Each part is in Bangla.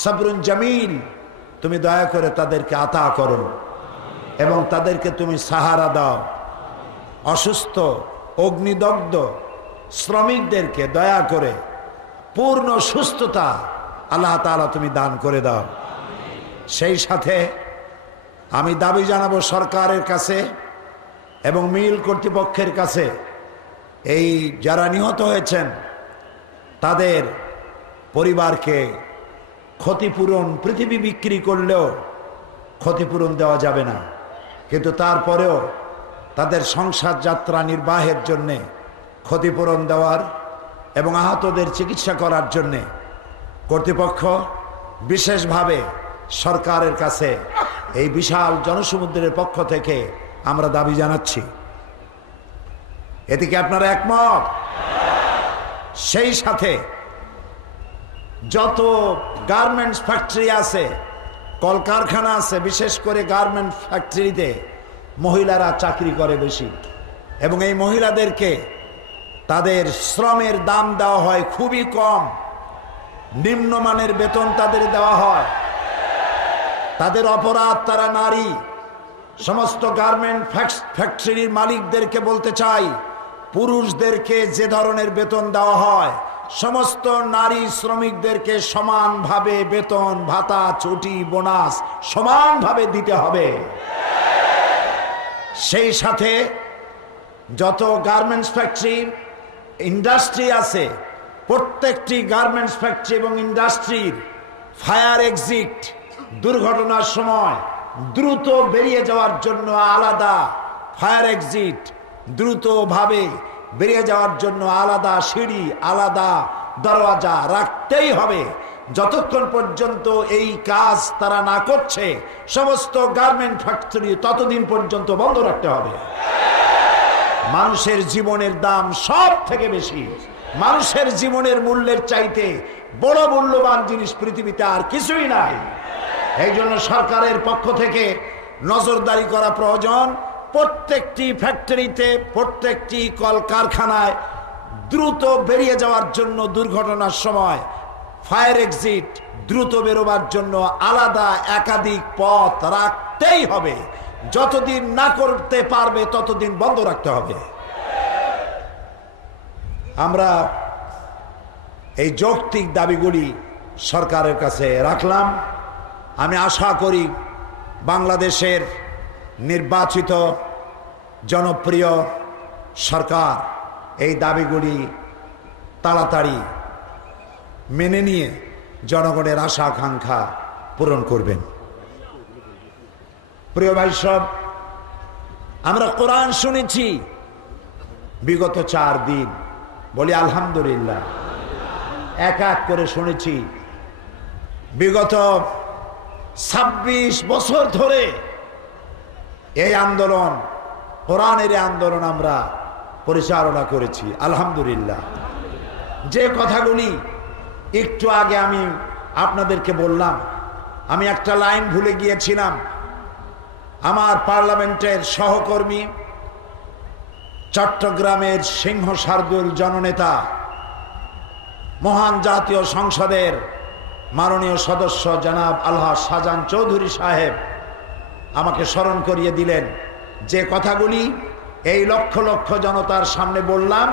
সবরুন জামিল, তুমি দয়া করে তাদেরকে আতা করো এবং তাদেরকে তুমি সাহারা দাও। অসুস্থ, অগ্নিদগ্ধ শ্রমিকদেরকে দয়া করে পূর্ণ সুস্থতা আল্লাহ তাআলা তুমি দান করে দাও। সেই সাথে আমি দাবি জানাবো সরকারের কাছে এবং মিল কর্তৃপক্ষের কাছে, এই যারা নিহত হয়েছেন তাদের পরিবারকে ক্ষতিপূরণ, পৃথিবী বিক্রি করলেও ক্ষতিপূরণ দেওয়া যাবে না, কিন্তু তারপরেও তাদের সংসার যাত্রা নির্বাহের জন্যে ক্ষতিপূরণ দেওয়ার এবং আহতদের চিকিৎসা করার জন্যে কর্তৃপক্ষ বিশেষভাবে সরকারের কাছে এই বিশাল জনসমুদ্রের পক্ষ থেকে আমরা দাবি জানাচ্ছি। এদিকে আপনারা একমত? সেই সাথে যত গার্মেন্টস ফ্যাক্টরি আছে, কলকারখানা আছে, বিশেষ করে গার্মেন্টস ফ্যাক্টরিতে মহিলারা চাকরি করে বেশি এবং এই মহিলাদেরকে তাদের শ্রমের দাম দেওয়া হয় খুবই কম, নিম্নমানের বেতন তাদের দেওয়া হয়। তাদের অপরাধ, তারা নারী। সমস্ত গার্মেন্ট ফ্যাক্টরির মালিকদেরকে বলতে চাই, পুরুষদেরকে যে ধরনের বেতন দেওয়া হয় সমস্ত নারী শ্রমিকদেরকে সমানভাবে বেতন ভাতা, ছুটি, বোনাস সমানভাবে দিতে হবে। সেই সাথে যত গার্মেন্টস ফ্যাক্টরি, ইন্ডাস্ট্রি আছে, প্রত্যেকটি গার্মেন্টস ফ্যাক্টরি এবং ইন্ডাস্ট্রির ফায়ার এক্সিট, দুর্ঘটনার সময় দ্রুত বেরিয়ে যাওয়ার জন্য আলাদা ফায়ার এক্সিট, দ্রুতভাবে বেরিয়ে যাওয়ার জন্য আলাদা সিঁড়ি, আলাদা দরওয়াজা রাখতেই হবে। যতক্ষণ পর্যন্ত এই কাজ তারা না করছে সমস্ত গার্মেন্ট ফ্যাক্টরি ততদিন পর্যন্ত বন্ধ রাখতে হবে। মানুষের জীবনের দাম সব থেকে বেশি। মানুষের জীবনের মূল্যের চাইতে বড় মূল্যবান জিনিস পৃথিবীতে আর কিছুই নাই। এই জন্য সরকারের পক্ষ থেকে নজরদারি করা প্রয়োজন। প্রত্যেকটি ফ্যাক্টরিতে, প্রত্যেকটি কলকারখানায় দ্রুত বেরিয়ে যাওয়ার জন্য দুর্ঘটনার সময় ফায়ার এক্সিট, দ্রুত বেরোবার জন্য আলাদা একাধিক পথ রাখতেই হবে। যতদিন না করতে পারবে ততদিন বন্ধ রাখতে হবে। আমরা এই যৌক্তিক দাবিগুলি সরকারের কাছে রাখলাম। আমি আশা করি বাংলাদেশের নির্বাচিত জনপ্রিয় সরকার এই দাবিগুলি তাড়াতাড়ি মেনে নিয়ে জনগণের আশা আকাঙ্ক্ষা পূরণ করবেন। প্রিয় ভাই সব, আমরা কোরআন শুনেছি বিগত 4 দিন, বলি আলহামদুলিল্লাহ। এক এক করে শুনেছি। বিগত 26 বছর ধরে এই আন্দোলন, কোরআনের আন্দোলন আমরা পরিচালনা করেছি আলহামদুলিল্লাহ। যে কথাগুলি একটু আগে আমি আপনাদেরকে বললাম, আমি একটা লাইন ভুলে গিয়েছিলাম। আমার পার্লামেন্টের সহকর্মী, চট্টগ্রামের সিংহ শার্দুল জননেতা, মহান জাতীয় সংসদের মাননীয় সদস্য জনাব আলহাজ শাহজাহান চৌধুরী সাহেব আমাকে স্মরণ করিয়ে দিলেন যে কথাগুলি এই লক্ষ লক্ষ জনতার সামনে বললাম,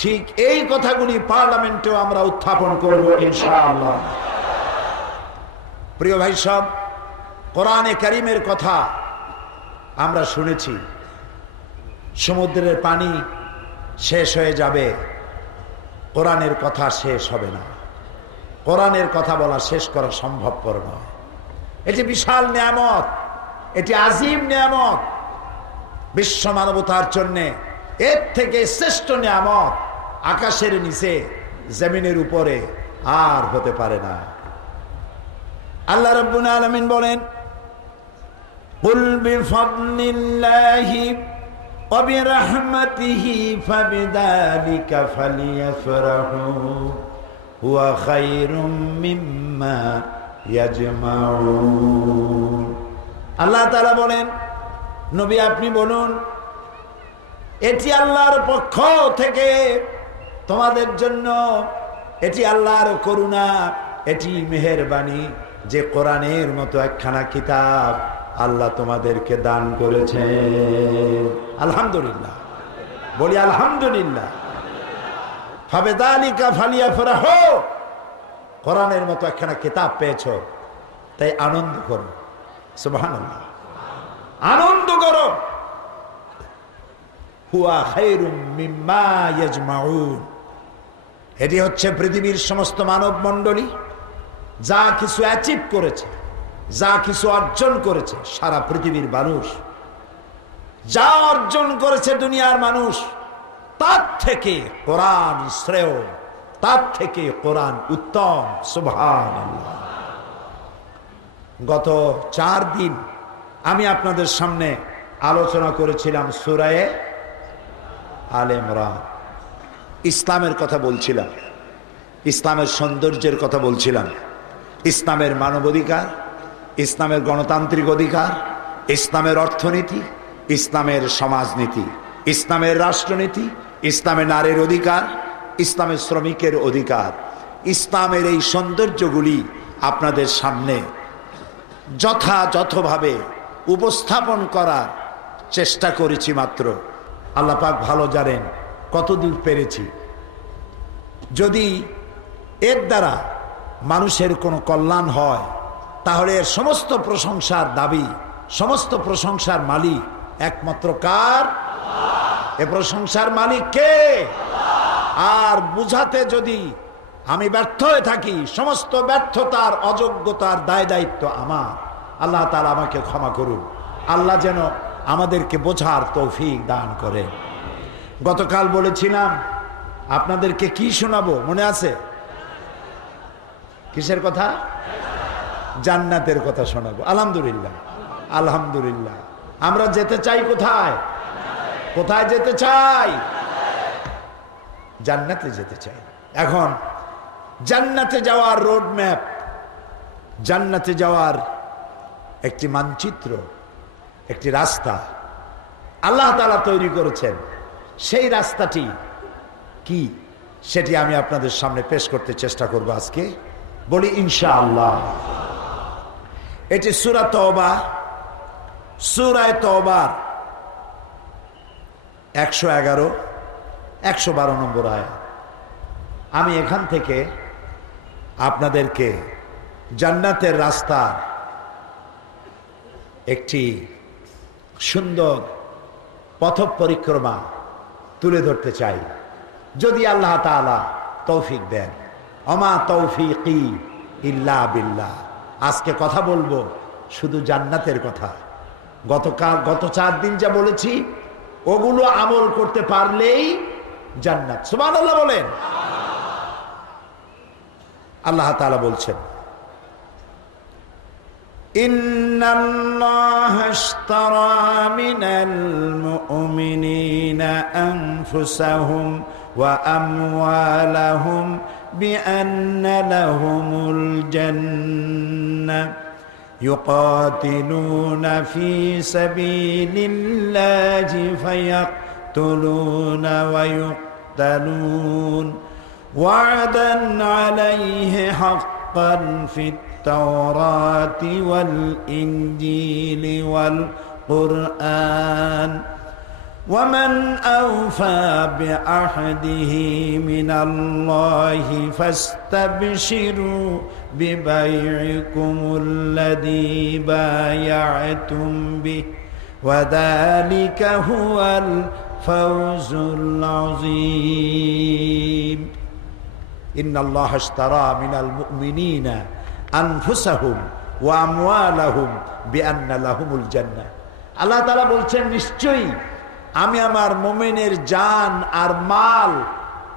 ঠিক এই কথাগুলি পার্লামেন্টেও আমরা উত্থাপন করব ইনশাআল্লাহ। প্রিয় ভাই সব, কোরআনে কারীমের কথা আমরা শুনেছি। সমুদ্রের পানি শেষ হয়ে যাবে, কোরআনের কথা শেষ হবে না। কোরআনের কথা বলা শেষ করা সম্ভবপর নয়। এটি বিশাল নিয়ামত, এটি আজিম নিয়ামত বিশ্ব মানবতার জন্যে। এর থেকে শ্রেষ্ঠ নিয়ামত আকাশের নিচে, জমিনের উপরে আর হতে পারে না। আল্লাহ রাব্বুল আলামিন বলেন, কুল বিফাদলিল্লাহি ওয়া বিরহমাতিহি ফাবিযালিকা ফালিয়াফরাহু হুয়া খায়রুম মিম্মা ইয়াজমাউন। আল্লাহ তাআলা বলেন, নবী আপনি বলুন, এটি আল্লাহর পক্ষ থেকে তোমাদের জন্য, এটি আল্লাহর করুণা, এটি মেহেরবানি যে কোরআনের মতো একখানা কিতাব আল্লাহ তোমাদেরকে দান করেছেন। আলহামদুলিল্লাহ, বলি আলহামদুলিল্লাহ। ফাবিযালিকা ফালিয়াফরাহু, কোরআনের মতো একখানা কিতাব পেয়েছো, তাই আনন্দ করো। সুবহানাল্লাহ, আনন্দ করো। হুয়া খায়রুম মিম্মা ইয়াজমাউন, এটি হচ্ছে পৃথিবীর সমস্ত মানব মণ্ডলী যা কিছু অ্যাচিভ করেছে, যা কিছু অর্জন করেছে, সারা পৃথিবীর মানুষ যা অর্জন করেছে দুনিয়ার মানুষ, তার থেকে কোরআন শ্রেয়, তার থেকে কোরআন উত্তম। সুবহানাল্লাহ। গত 4 দিন আমি আপনাদের সামনে আলোচনা করেছিলাম সূরা আলে ইমরান। ইসলামের কথা বলছিলাম, ইসলামের সৌন্দর্যের কথা বলছিলাম, ইসলামের মানবাধিকার, ইসলামের গণতান্ত্রিক অধিকার, ইসলামের অর্থনীতি, ইসলামের সমাজনীতি, ইসলামের রাষ্ট্রনীতি, ইসলামের নারীর অধিকার, ইসলামের শ্রমিকের অধিকার। ইসলামের এই সৌন্দর্যগুলি আপনাদের সামনে যথাযথভাবে উপস্থাপন করার চেষ্টা করেছি মাত্র। আল্লাহ পাক ভালো জানেন কতদূর পেরেছি। যদি এর দ্বারা মানুষের কোনো কল্যাণ হয়, তাহলে এর সমস্ত প্রশংসার দাবি, সমস্ত প্রশংসার মালিক একমাত্র কার? এ প্রশংসার মালিক কে? আর বুঝাতে যদি আমি ব্যর্থ হয়ে থাকি, সমস্ত ব্যর্থতার, অযোগ্যতার দায় দায়িত্ব আমার। আল্লাহ তাআলা আমাকে ক্ষমা করুন। আল্লাহ যেন আমাদেরকে বোঝার তৌফিক দান করে। গতকাল বলেছিলাম আপনাদেরকে কি শোনাবো, মনে আছে? কিসের কথা? জান্নাতের কথা শোনাবো। আলহামদুলিল্লাহ, আলহামদুলিল্লাহ। আমরা যেতে চাই কোথায়? কোথায় যেতে চাই? জান্নাতে যেতে চাই। এখন জান্নাতে যাওয়ার রোড ম্যাপ, জান্নাতে যাওয়ার একটি মানচিত্র, একটি রাস্তা আল্লাহ তাআলা তৈরি করেছেন। সেই রাস্তাটি কি, সেটি আমি আপনাদের সামনে পেশ করতে চেষ্টা করব আজকে। বলি ইনশাআল্লাহ। এটি সূরা তওবা, সূরা তওবার 111, 112 নম্বর আয়াত। আমি এখান থেকে আপনাদেরকে জান্নাতের রাস্তার একটি সুন্দর পথ পরিক্রমা তুলে ধরতে চাই, যদি আল্লাহ তাআলা তৌফিক দেন। ওমা তৌফিকি ইল্লা বিল্লাহ। আজকে কথা বলবো শুধু জান্নাতের কথা। গত 4 দিন যা বলেছি ওগুলো আমল করতে পারলেই জান্নাত। সুবহানাল্লাহ বলেন। আল্লাহ তাআলা বলছেন, ইন্নাল্লাহা আশতারা মিনাল মুমিনিনা আনফুসাহুম ওয়া আমওয়ালাহুম বিআন্না লাহুমুল জান্নাহ ইউকাতিলুনা ফি সাবিলিল্লাহি ফায়াকতুলুনা ওয়া ইউকতালুন ওয়া'দান আলাইহি হাক্কান ফিত التوراة والإنجيل والقرآن ومن أوفى بعهده من الله فاستبشروا ببيعكم الذي بايعتم به وذلك هو الفوز العظيم إن الله اشترى من المؤمنين আনফুসাহুম ওয়া আমওয়ালাহুম বিআন্না লাহুমুল জান্নাহ। আল্লাহ তাআলা বলছেন, নিশ্চয়ই আমি আমার মুমিনের জান আর মাল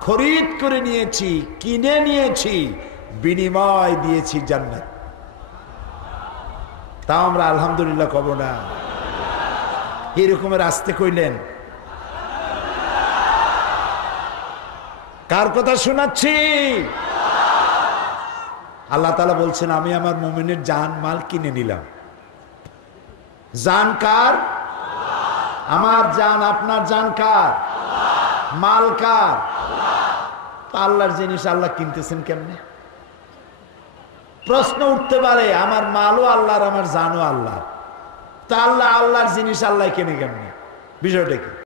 খরিদ করে নিয়েছি, কিনে নিয়েছি, বিনিময় দিয়েছি জান্নাত। তাও আমরা আলহামদুলিল্লাহ কব না? এরকমের আসতে কইলেন? কার কথা শোনাচ্ছি? আল্লাহ তাআলা বলছেন, আমি আমার মুমিনের জান মাল কিনে নিলাম। জান কার? আমার জান, আপনার জান কার? মাল কার? আল্লাহর জিনিস আল্লাহ কিনতেছেন কেমনে? প্রশ্ন উঠতে পারে, আমার মালও আল্লাহর, আমার জানও আল্লাহ, তা আল্লাহর জিনিস আল্লাহ কেনে কেমনে, বিষয়টা কি?